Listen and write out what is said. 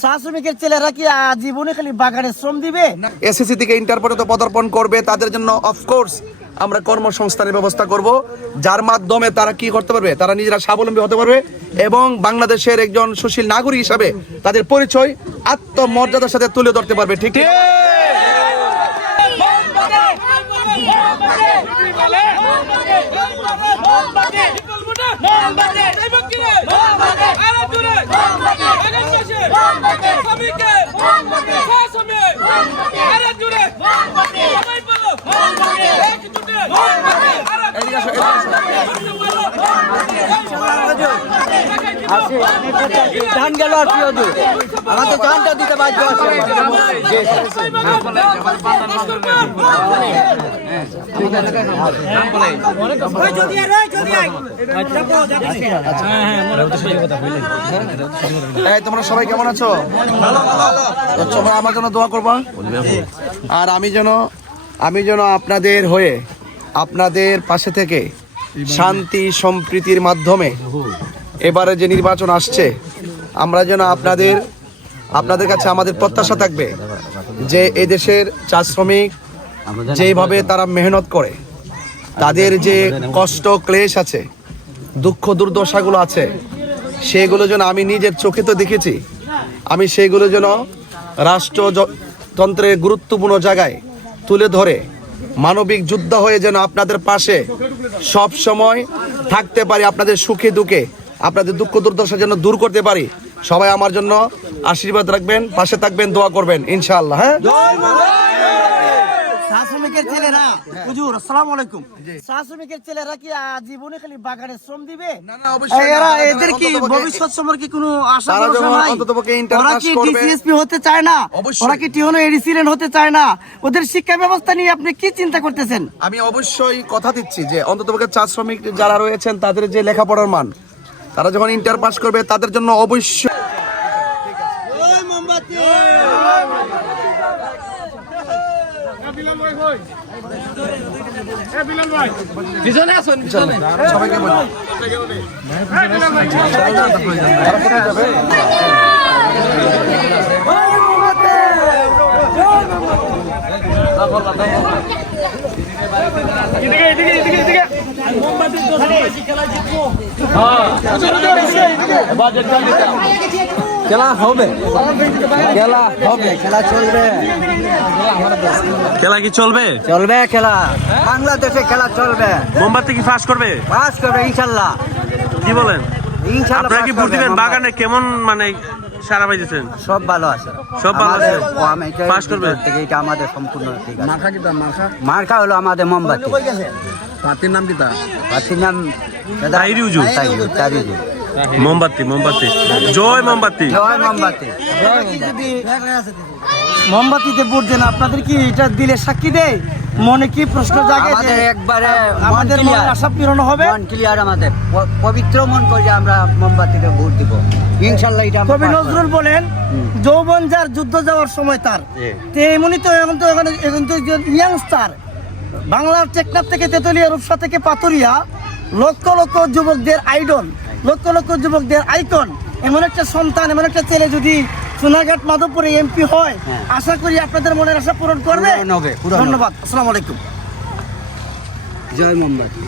শ্রমিকের ছেলেরা কি জীবনে খালি বাগানে শ্রম দিবে। এসএসসি থেকে ইন্টার পর্যন্ত পদার্পণ করবে তাদের জন্য অফকোর্স আমরা কর্মসংস্থানের ব্যবস্থা করব। যার মাধ্যমে তারা কি করতে পারবে? তারা নিজেরা স্বাবলম্বী হতে পারবে এবং বাংলাদেশের একজন সুশীল নাগরিক হিসাবে তাদের পরিচয় আত্মমর্যাদার সাথে তুলে ধরতে পারবে ঠিক কি? এদিকে আসো, এদিকে ধান গেল আর কি হতো আমার তো ধানটা দিতে বাধ্য আছে তোমরা সবাই কেমন আছো? তোমরা আমার জন্য দোয়া করবা। আর আমি যেন আমি যেন আপনাদের হয়ে আপনাদের পাশে থেকে শান্তি সম্প্রীতির মাধ্যমে এবারে যে নির্বাচন আসছে, আমরা যেন আপনাদের আপনাদের কাছে আমাদের প্রত্যাশা থাকবে যে এই দেশের চা শ্রমিক যেভাবে তারা মেহনত করে, তাদের যে কষ্ট, ক্লেশ আছে, দুঃখ, দুর্দশাগুলো আছে, সেগুলো যেন আমি নিজের চোখে তো দেখেছি। আমি সেগুলো যেন রাষ্ট্রতন্ত্রের গুরুত্বপূর্ণ জায়গায় তুলে ধরে মানবিক যুদ্ধ হয়ে যেন আপনাদের পাশে সব সময় থাকতে পারি, আপনাদের সুখে দুঃখে। আপনাদের দুঃখ দুর্দশা যেন দূর করতে পারি। সবাই আমার জন্য আশীর্বাদ রাখবেন পাশে থাকবেন দোয়া করবেন ইনশাআল্লাহ হ্যাঁ? শ্রমিকের ছেলেরা হুজুর আসসালামু আলাইকুম। চা শ্রমিকের ছেলেরা কি জীবনে খালি বাগানে শ্রম দিবে? এরা এদের কি ভবিষ্যৎ সম্পর্কে কোনো আশা তারা ভরসা যখন নাই? ওরা কি ডিসিএসপি হতে চায় না? ওরা কি টিহনো এডিসিলেন্ট হতে চায় না? ওদের শিক্ষা ব্যবস্থা নিয়ে আপনি কি চিন্তা করতেছেন? আমি অবশ্যই কথা দিচ্ছি যে অন্ততপক্ষে চা শ্রমিক যারা রয়েছেন তাদের যে লেখাপড়ার মান তারা যখন ইন্টার পাস করবে তাদের জন্য অবশ্যই সবাইকে বলি তারা কোথায় যাবে? খেলা হবে। খেলা হবে খেলা চলবে। খেলা কি চলবে? চলবে খেলা। বাংলাদেশে খেলা চলবে। মোমবাতি কি ফাঁস করবে? পাস করবে ইনশাল্লাহ। কি বলেন? ইনশাল্লাহ আপনারা কি বাগানে কেমন মানে সারা পাইতেছেন? সব ভালো আছে। সব ভালো আছে? আমাদের- ও আমি পাস করবে? থেকে এটা আমাদের সম্পূর্ণ ঠিক আছে। মার্কা হলো আমাদের মোমবাতি। পার্টির নাম কি তা পার্টির নাম। তাহিরি, তাহিরি। মোমবাতি মোমবাতি। জয় মোমবাতি। জয় মোমবাতি। মোমবাতিতে ভোট দেন আপনাদের কি এটা দিলে সাক্ষী দেয়? মনে কি প্রশ্ন জাগে যে আমাদের একবারে আমাদের মনে আশা পূরণ হবে? মন ক্লিয়ার আমাদের। পবিত্র মন করে আমরা মোমবাতিতে ভোট দিব। ইনশাল্লাহ এটা কবি নজরুল বলেন যৌবন যার যুদ্ধ যাওয়ার সময় তার। তো এমনই তো এখন তো এখন এখন তো ইয়াংস্টার বাংলার টেকনাফ থেকে তেতুলিয়া রূপসা থেকে পাথরিয়া লক্ষ লক্ষ যুবকদের আইডল লক্ষ লক্ষ যুবকদের আইকন এমন একটা সন্তান এমন একটা ছেলে যদি সোনাঘাট মাধবপুরে এমপি হয় আশা করি আপনাদের মনের আশা পূরণ করবে। ধন্যবাদ আসসালামু আলাইকুম। জয় মোমবাতি।